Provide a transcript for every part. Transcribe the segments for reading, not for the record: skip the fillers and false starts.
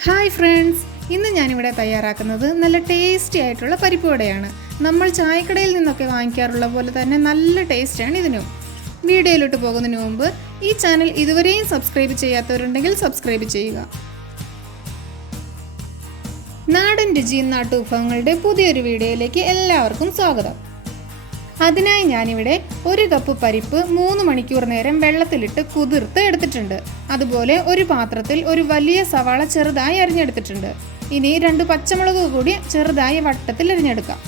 Hi friends, ഇന്ന് ഞാനിവിടെ തയ്യാറാക്കുന്നത് നല്ല ടേസ്റ്റി ആയിട്ടുള്ള പരിപ്പ് വടയാണ്. നമ്മൾ ചായക്കടയിൽ നിന്നൊക്കെ വാങ്ങിക്കാറുള്ള പോലെ തന്നെ നല്ല ടേസ്റ്റാണ് ഇതിനും. വീഡിയോയിലോട്ട് പോകുന്നതിന് മുമ്പ് ഈ ചാനൽ ഇതുവരെയും സബ്സ്ക്രൈബ് ചെയ്യാത്തവരുണ്ടെങ്കിൽ സബ്സ്ക്രൈബ് ചെയ്യുക. നാടൻ രുചിയും നാട്ടുവിഭവങ്ങളുടെ പുതിയൊരു വീഡിയോയിലേക്ക് എല്ലാവർക്കും സ്വാഗതം. അതിനായി ഞാനിവിടെ 1 കപ്പ് പരിപ്പ് 3 മണിക്കൂർ നേരം വെള്ളത്തിലിട്ട് കുതിർത്ത് എടുത്തിട്ടുണ്ട്. അതുപോലെ ഒരു പാത്രത്തിൽ ഒരു വലിയ സവാള ചെറുതായി അരിഞ്ഞെടുത്തിട്ടുണ്ട്. ഇനി 2 പച്ചമുളക് കൂടി ചെറുതായി വട്ടത്തിൽ അരിഞ്ഞെടുക്കാം.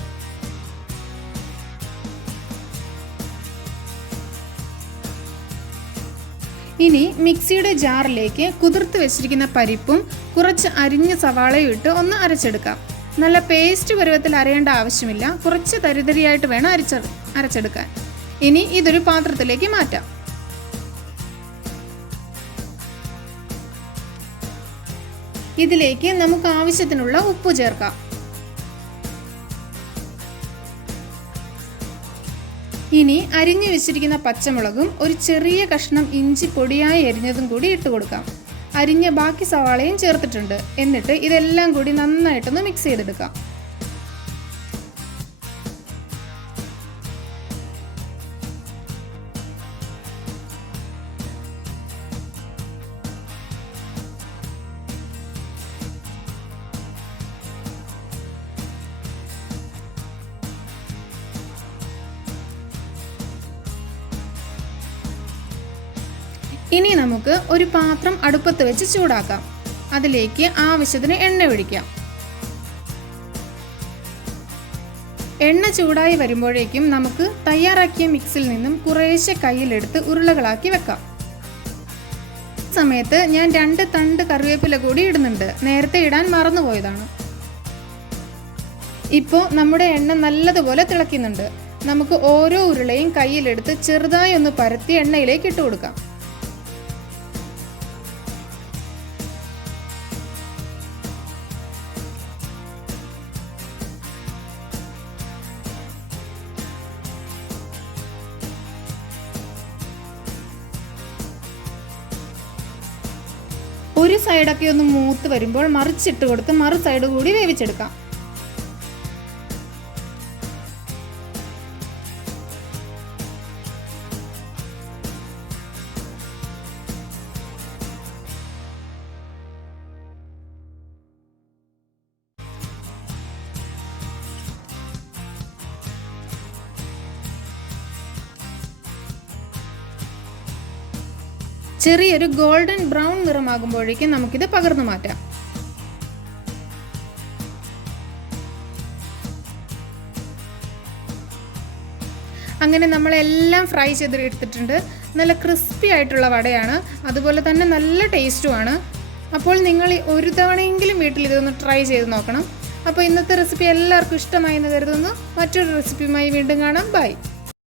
ഇനി മിക്സിയുടെ ജാറിലേക്ക് കുതിർത്ത് വെച്ചിരിക്കുന്ന പരിപ്പും കുറച്ച് അരിഞ്ഞ സവാളയും ഇട്ട് ഒന്ന് അരച്ചെടുക്കാം. നല്ല പേസ്റ്റ് പരുവത്തിൽ അരയേണ്ട ആവശ്യമില്ല, കുറച്ച് തരിതരിയായിട്ട് വേണം അരച്ചെടുക്കാൻ. ഇനി ഇതൊരു പാത്രത്തിലേക്ക് മാറ്റാം. ഇതിലേക്ക് നമുക്ക് ആവശ്യത്തിനുള്ള ഉപ്പ് ചേർക്കാം. ഇനി അരിഞ്ഞു വെച്ചിരിക്കുന്ന പച്ചമുളകും ഒരു ചെറിയ കഷ്ണം ഇഞ്ചി പൊടിയായി അരിഞ്ഞതും കൂടി ഇട്ട് കൊടുക്കാം. അരിഞ്ഞ ബാക്കി സവാളയും ചേർത്തിട്ടുണ്ട്. എന്നിട്ട് ഇതെല്ലാം കൂടി നന്നായിട്ടൊന്ന് മിക്സ് ചെയ്തെടുക്കാം. ഇനി നമുക്ക് ഒരു പാത്രം അടുപ്പത്ത് വെച്ച് ചൂടാക്കാം. അതിലേക്ക് ആവശ്യത്തിന് എണ്ണ ഒഴിക്കാം. എണ്ണ ചൂടായി വരുമ്പോഴേക്കും നമുക്ക് തയ്യാറാക്കിയ മിക്സിൽ നിന്നും കുറേശ്ശെ കയ്യിലെടുത്ത് ഉരുളകളാക്കി വെക്കാം. സമയത്ത് ഞാൻ 2 തണ്ട് കറിവേപ്പില കൂടി ഇടുന്നുണ്ട്. നേരത്തെ ഇടാൻ മറന്നുപോയതാണ്. ഇപ്പോൾ നമ്മുടെ എണ്ണ നല്ലതുപോലെ തിളയ്ക്കുന്നുണ്ട്. നമുക്ക് ഓരോ ഉരുളയും കയ്യിലെടുത്ത് ചെറുതായി ഒന്ന് പരത്തി എണ്ണയിലേക്ക് ഇട്ട് കൊടുക്കാം. ഒരു സൈഡൊക്കെ ഒന്ന് മൂത്ത് വരുമ്പോൾ മറിച്ചിട്ട് കൊടുത്ത് മറു സൈഡ് കൂടി വേവിച്ചെടുക്കാം. ചെറിയൊരു ഗോൾഡൻ ബ്രൗൺ നിറമാകുമ്പോഴേക്കും നമുക്കിത് പകർന്നു മാറ്റാം. അങ്ങനെ നമ്മളെല്ലാം ഫ്രൈ ചെയ്തെടുത്തിട്ടുണ്ട്. നല്ല ക്രിസ്പി ആയിട്ടുള്ള വടയാണ്, അതുപോലെ തന്നെ നല്ല ടേസ്റ്റുമാണ്. അപ്പോൾ നിങ്ങൾ ഒരു തവണയെങ്കിലും വീട്ടിൽ ഇതൊന്ന് ട്രൈ ചെയ്ത് നോക്കണം. അപ്പോൾ ഇന്നത്തെ റെസിപ്പി എല്ലാവർക്കും ഇഷ്ടമായി എന്ന് കരുതുന്നു. മറ്റൊരു റെസിപ്പിയുമായി വീണ്ടും കാണാം. ബൈ.